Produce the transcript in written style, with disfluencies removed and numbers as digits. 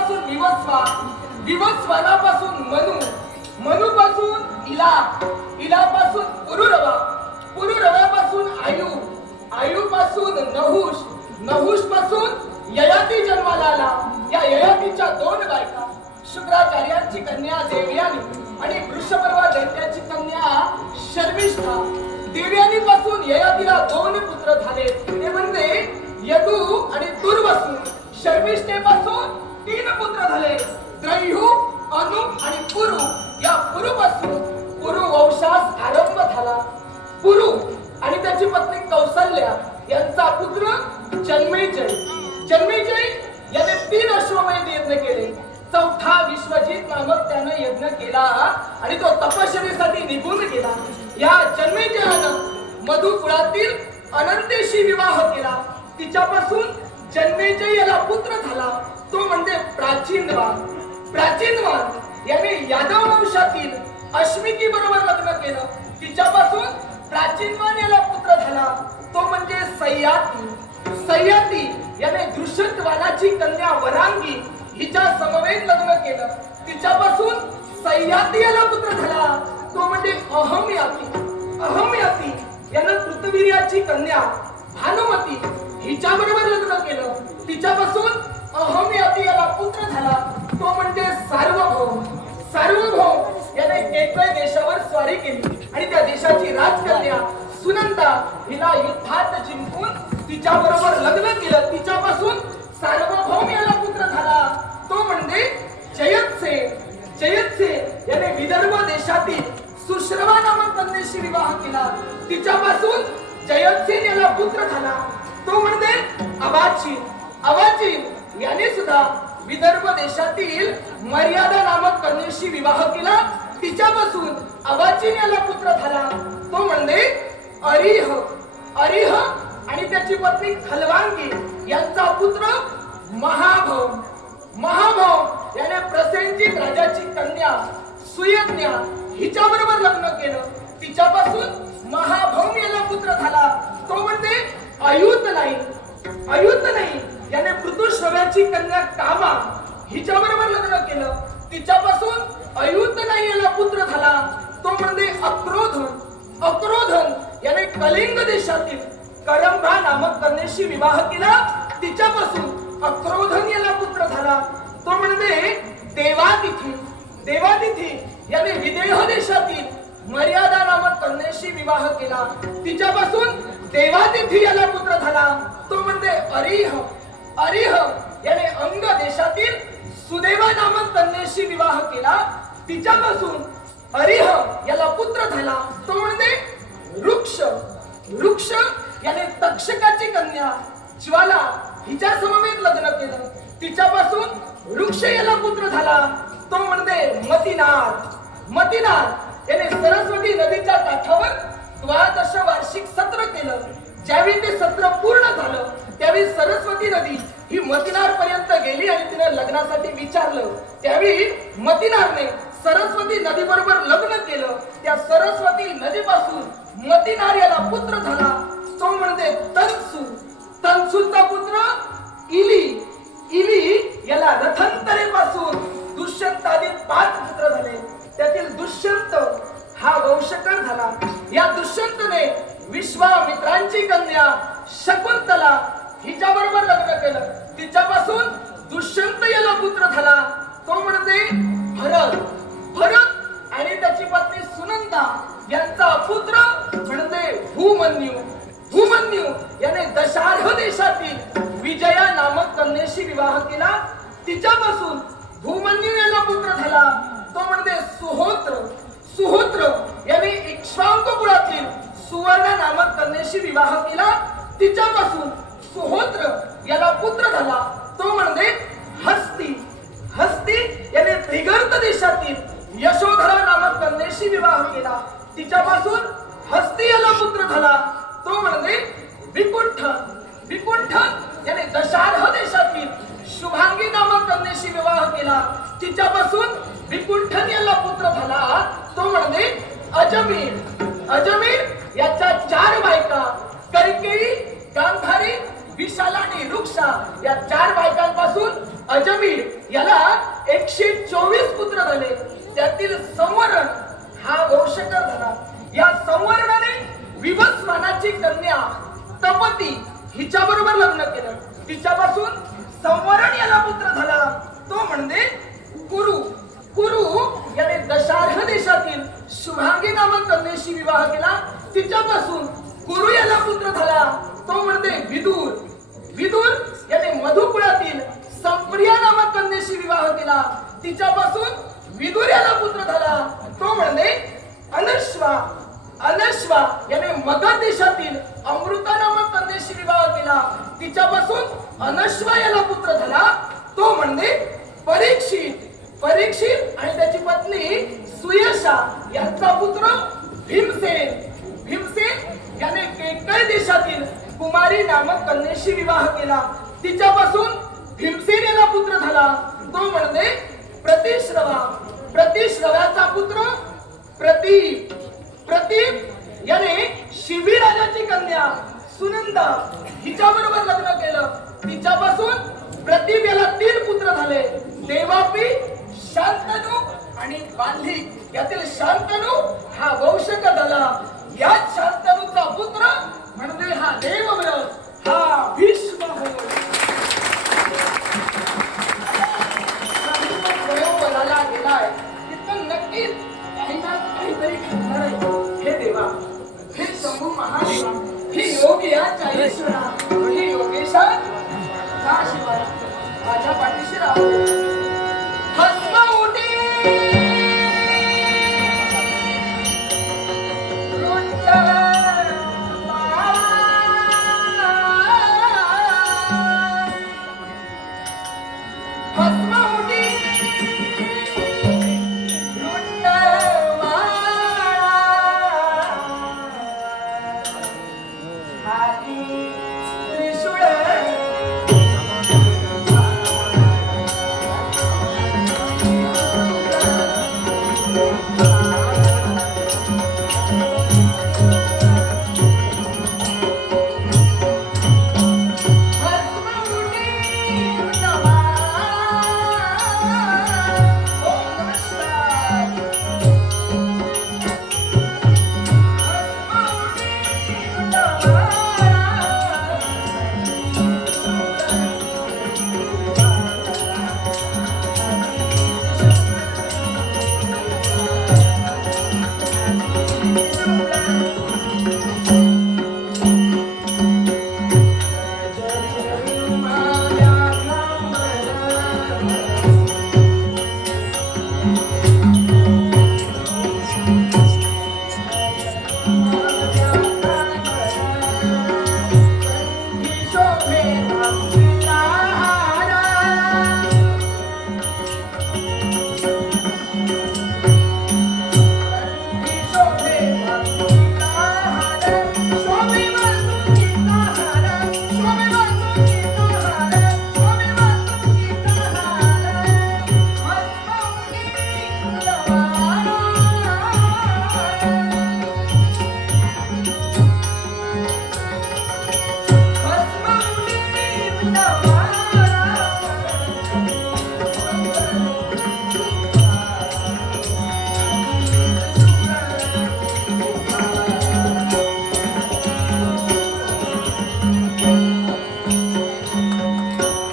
विवापासून विवस्वान, विवस्वानापासून मनु, मनुपासून इला, इलापासून पुरुरवा, पुरुरव्यापासून आयु, आयुपासून नहुष, नहुषपासून ययाती जन्माला आला. या ययातीच्या दोन बायका, शुक्राचार्यांची कन्या देवयानी आणि वृषपर्वा दैत्याची कन्या शर्मिष्ठा. देवयानीपासून ययातीला दोन पुत्र झाले, ते म्हणजे यदु आणि दुर्वसु. शर्मिष्ठेपासून तीन पुत्र झाले, त्रय्यु, अनु आणि पुरु. या पुरुपासून पुरु वंशास आरंभ झाला. पुरु आणि त्याची पत्नी कौसल्या यांचा पुत्र जन्मेजय. जन्मेजय याने 3 अश्वमेध यज्ञ केले. चौथा विश्वजित नामक त्याने यज्ञ केला आणि तो तपश्चर्येसाठी निघून गेला. या जन्मेजयानं मधु कुळातील अनंतेशी विवाह केला. तिच्यापासून जन्मेजय याला पुत्र झाला, तो म्हणजे प्राचीनवान. प्राचीनवान याने यादव वंशातील अश्मिकी बरोबर लग्न केलं. तिच्यापासून प्राचीनवान याला पुत्र झाला, तो म्हणजे सय्याती. सय्याती याने दृश्यवानाची कन्या वरांगी हिच्या समवेत लग्न केलं. तिच्यापासून सय्याती याला पुत्र झाला, तो म्हणजे अहमयाती. अहमयाती याने कृतवीर्याची कन्या भानुमती हिच्या बरोबर लग्न केलं. तिच्यापासून अहमयाती याला पुत्र झाला, तो म्हणजे सार्वभौम. सार्वभौम याने केकय देशावर स्वारी केली आणि त्या देशाची राजकन्या सुनंदा हिला युद्धात जिंकून तिच्या बरोबर लग्न केलं. तिच्यापासून सार्वभौम याला पुत्र झाला, तो म्हणजे जयत्सेन. जयत्सेन याने विदर्भ देशातील सुश्रवा नामक कन्येशी विवाह केला. तिच्यापासून जयत्सेन याला पुत्र झाला, तो म्हणजे अवाचीन. अवाचीन याने सुद्धा विदर्भ देशातील मर्यादा नामक कन्येशी विवाह केला. तिच्यापासून अवाचीन याला पुत्र झाला, तो म्हणजे अरिह. अरिह आणि त्याची पत्नी खलवांगी यांचा पुत्र महाभौम. महाभौम याने प्रसेनजित राजाची कन्या सुयज्ञा हिच्या बरोबर लग्न केलं. तिच्यापासून महाभौम याला पुत्र झाला, तो म्हणजे अयुतनाई. अयुतनाई याने पृथुश्रव्याची कन्या कामा हिच्या बरोबर लग्न केलं. तिच्यापासून अयुतनाई याला पुत्र झाला, तो म्हणजे अक्रोधन. अक्रोधन याने कलिंग देशातील करंभा नामक कन्येशी विवाह केला. तिच्यापासून अक्रोधन याला पुत्र झाला, तो म्हणजे देवातिथी. देवातिथी याने विदेह देशातील मर्यादा नामक कन्येशी विवाह केला. तिच्यापासून देवातिथी याला पुत्र झाला, तो म्हणजे अरिह. अरिह याने अंग देशातील सुदेवा नामक कन्येशी विवाह केला. तिच्यापासून अरिह याला पुत्र झाला, तो म्हणजे वृक्ष. वृक्ष याने तक्षकाची कन्या ज्वाला हिच्या समवेत लग्न केलं. तिच्यापासून वृक्ष याला पुत्र झाला, तो म्हणजे मतिनाथ. मतिनाथ याने सरस्वती नदीच्या काठावर 12 वार्षिक सत्र केलं. ज्यावेळी ते सत्र पूर्ण झालं त्यावेळी सरस्वती नदी ही मतिनार पर्यंत गेली आणि तिने लग्नासाठी विचारलं. त्यावेळी मतिनारने सरस्वती नदी बरोबर लग्न केलं. त्या सरस्वती नदीपासून मतिनार याला पुत्र झाला, तो म्हणजे तनसू. तनसूचा पुत्र इली. इली याला रथंतरेपासून दुष्यंतादी 5 पुत्र झाले. त्यातील दुष्यंत हा वंशकर झाला. या दुष्यंतने विश्वामित्रांची कन्या शकुंतला हिच्या बरोबर लग्न केलं. तिच्यापासून दुष्यंत याला पुत्र झाला, तो म्हणजे भरत. भरत आणि त्याची पत्नी सुनंदा यांचा पुत्र म्हणजे भूमन्यू. भूमन्यू याने दशार्ह देशातील विजया नामक कन्येशी विवाह केला. तिच्यापासून भूमन्यू याला पुत्र झाला, तो म्हणजे सुहोत्र. सुहोत्र याने इक्ष्वाकु कुळातील सुवर्ण नामक कन्येशी विवाह केला. तिच्यापासून सुहोत्र याला पुत्र झाला, तो म्हणजे हस्ती. हस्ती याने त्रिगर्त देशातील यशोधरा नामक कन्येशी विवाह केला. तिच्यापासून हस्ती याला पुत्र झाला, तो म्हणजे विकुंठन. विकुंठन याने दशार्ह देशातील शुभांगी नामक कन्येशी विवाह केला. तिच्यापासून विकुंठन याला पुत्र झाला, तो म्हणजे अजमीर. अजमीर याच्या 4 बायका कैकेयी, गांधारी, विशाला आणि रुक्षा या 4 बायकांपासून अजमीर याला 124 पुत्र झाले. त्यातील संवरण हा वंशकर झाला. या संवरणाने विवस्वानाची कन्या तपती हिच्या बरोबर लग्न केलं. तिच्यापासून संवरण याला पुत्र झाला, तो म्हणजे कुरु. कुरु याने दशार्ह देशातील शुभांगी नामक कन्येशी विवाह केला. तिच्यापासून कुरु याला पुत्र झाला, तो म्हणजे विदुर. विदुर याने मधुकुळातील संप्रिया नामक कन्येशी विवाह केला. तिच्यापासून विदुर याला पुत्र झाला, तो म्हणजे अनश्वा. अनश्वा याने मगध देशातील अमृता नामक कन्येशी विवाह केला. तिच्यापासून अनश्वा याला पुत्र झाला, तो म्हणजे परीक्षित. परीक्षित आणि त्याची पत्नी सुयशा यांचा पुत्र भीमसेन. भीमसेन याने केकय देशातील कुमारी नामक कन्येशी विवाह केला. तिच्यापासून भीमसेन याला पुत्र झाला, तो म्हणजे प्रतिश्रवा. प्रतिश्रवाचा पुत्र प्रतीप. प्रतीप याने शिबी राजाची कन्या सुनंदा हिच्या बरोबर लग्न केलं. तिच्यापासून प्रतीप याला 3 पुत्र झाले, देवापी, शांतनु आणि बाल्हिक. यातील शांतनु हा वंशक झाला. या शांतनुचा पुत्र म्हणजे हा देवव्रत, हा भीष्म होय. स्वयंवराला गेलाय तिथं नक्कीच काही ना काहीतरी घडणार आहे. हे देवा, हे शंभू महादेवा, हे योगियाच्या ईश्वरा, हे योगेशा, शिवाय माझ्या पाठीशी राहा.